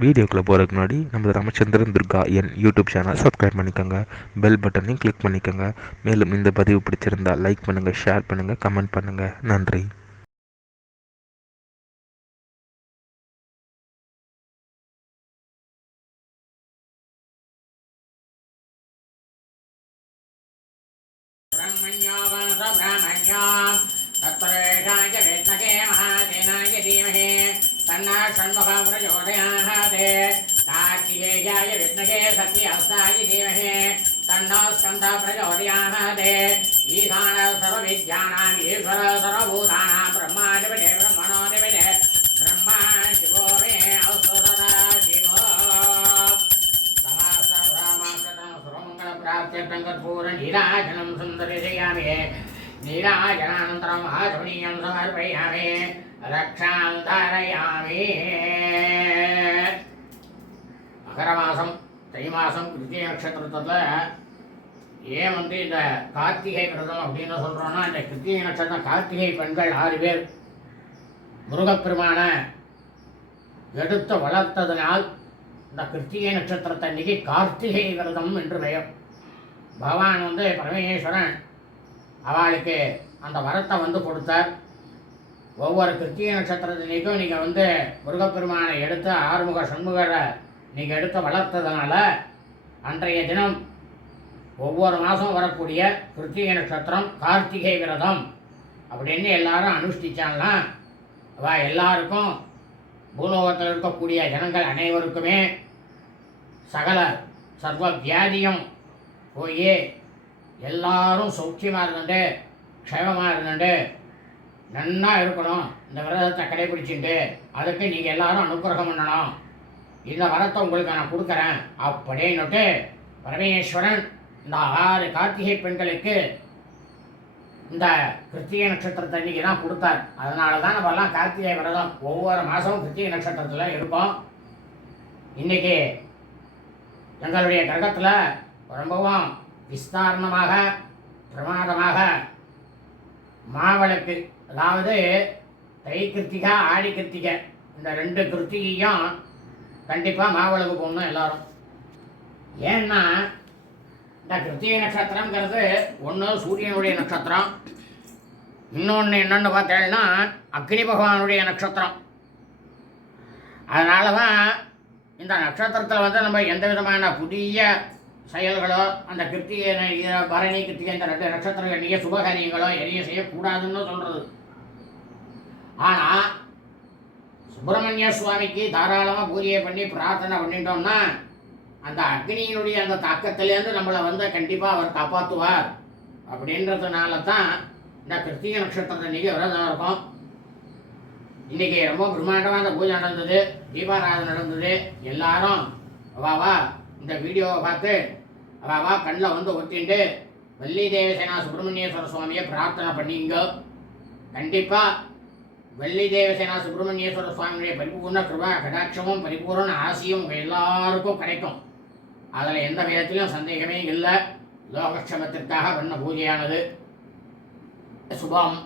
வீடியோக்குள்ளே போகிறதுக்கு முன்னாடி நம்ம ராமச்சந்திரன் துர்கா என் யூடியூப் சேனல் சப்ஸ்கிரைப் பண்ணிக்கோங்க, பெல் பட்டனையும் கிளிக் பண்ணிக்கோங்க. மேலும் இந்த பதிவு பிடிச்சிருந்தால் லைக் பண்ணுங்கள், ஷேர் பண்ணுங்கள், கமெண்ட் பண்ணுங்கள். நன்றி. तत्परेशाय विद्महे महासेनाय धीमहि तन्नः षण्मुखः प्रचोदयात्। कार्तिकेयाय विद्महे सत्यहस्ताय धीमहि तन्नो स्कन्दः प्रचोदयात्। ईशानः सर्वविद्यानाम् ईश्वरः सर्वभूतानां ब्रह्माधिपते ब्रह्मणोऽधिपते ब्रह्मा शिवो मे अस्तु सदा शिवो। सहस्रब्रह्माकृतं सर्वमङ्गलप्राप्त्यर्थं कर्पूरनीराजनं सुन्दरिदयामि। नीराजनानन्तरं आचमनीयं समर्पयामि, रक्षां धारयामि. மகர மாதம் தை மாதம் கிருத்திகை நட்சத்திரத்தில் ஏன் இந்த கார்த்திகை விரதம் அப்படின்னு சொல்கிறோன்னா, இந்த கிருத்திகை நட்சத்திரம் கார்த்திகை பெண்கள் 6 பேர் முருகப்பெருமான எடுத்து வளர்த்ததினால் இந்த கிருத்திகை நட்சத்திரத்தன்னைக்கு கார்த்திகை விரதம் என்று பெயர். பகவான் பரமேஸ்வரன் அவளுக்கு அந்த வரத்தை கொடுத்தார். ஒவ்வொரு கிருத்திகை நட்சத்திரத்தினைக்கும் நீங்கள் முருகப்பெருமானை எடுத்து ஆறுமுக சண்முகரை நீங்கள் எடுத்து வளர்த்ததுனால அன்றைய தினம் ஒவ்வொரு மாதம் வரக்கூடிய கிருத்திகை நட்சத்திரம் கார்த்திகை விரதம் அப்படின்னு எல்லாரும் அனுஷ்டிச்சாங்கன்னா அவள் எல்லாருக்கும் பூலோகத்தில் இருக்கக்கூடிய ஜனங்கள் அனைவருக்குமே சகல சர்வ வியாதியும் போய் எல்லாரும் சௌக்கியமாக இருந்துட்டு க்ஷேமமாக இருந்துட்டு நன்னா இருக்கணும். இந்த விரதத்தை கடைபிடிச்சிட்டு அதுக்கு நீங்கள் எல்லாரும் அனுகிரகம் பண்ணணும். இந்த வரத்தை உங்களுக்கு நான் கொடுக்குறேன் அப்படின்னுட்டு பரமேஸ்வரன் இந்த 6 கார்த்திகை பெண்களுக்கு இந்த கிருத்திகை நட்சத்திரத்தை அன்றைக்கி தான் கொடுத்தார். அதனால தான் நம்மலாம் கார்த்திகை விரதம் ஒவ்வொரு மாதமும் கிருத்திகை நட்சத்திரத்தில் இருப்போம். இன்றைக்கி எங்களுடைய கிரகத்தில் ரொம்பவும் விஸ்தாரணமாக பிரமாதமாக மாவிளக்கு, அதாவது தை கிருத்திகை ஆடி கிருத்திகை இந்த 2 கிருத்திகையும் கண்டிப்பாக மாவிளக்கு போடணும் எல்லாரும். ஏன்னா இந்த கிருத்திகை நட்சத்திரங்கிறது ஒன்று சூரியனுடைய நட்சத்திரம், இன்னொன்று என்னென்னு பார்த்தேன்னா அக்னி பகவானுடைய நட்சத்திரம். அதனால தான் இந்த நட்சத்திரத்தில் நம்ம எந்த விதமான புதிய செயல்களோ அந்த கிருத்திகை பரணி கிருத்திகை இந்த 2 நட்சத்திரங்கள் சுபகாரியங்களோ எதையும் செய்யக்கூடாதுன்னு சொல்கிறது. ஆனால் சுப்பிரமணிய சுவாமிக்கு தாராளமாக பூஜையை பண்ணி பிரார்த்தனை பண்ணிட்டோம்னா அந்த அக்னியினுடைய அந்த தாக்கத்திலேருந்து நம்மளை கண்டிப்பாக அவர் காப்பாற்றுவார். அப்படின்றதுனால தான் இந்த கிருத்திகை நட்சத்திரத்தை இன்றைக்கி விரதம் இருக்கும். இன்றைக்கி ரொம்ப பிரம்மாண்டமாக அந்த பூஜை நடந்தது, தீபாராதனை நடந்தது. எல்லாரும் வா இந்த வீடியோவை பார்த்து வா கண்ணில் ஒத்திண்டு வள்ளி தேவசேனா சுப்பிரமணியேஸ்வர சுவாமியை பிரார்த்தனை பண்ணிங்க. கண்டிப்பாக வள்ளி தேவசேனா சுப்பிரமணியேஸ்வர சுவாமியுடைய பரிபூர்ண கிருபா கடாட்சமும் பரிபூர்ண ஆசியும் எல்லாருக்கும் கிடைக்கும். அதில் எந்த விதத்திலும் சந்தேகமே இல்லை. லோகக்ஷமத்திற்காக பண்ண பூஜையானது சுபம்.